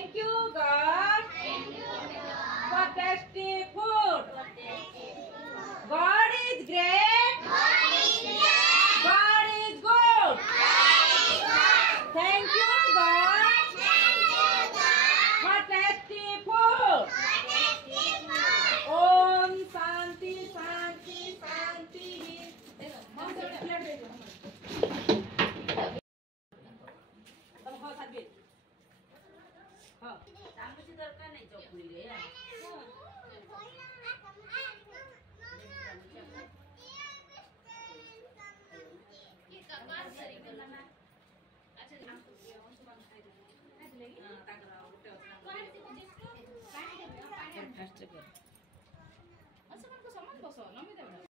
Thank you, God, for tasty food. God is great. God is good. Thank you, God, for tasty food. Om Shanti Shanti Shanti. দরকার নেই চকুলি রে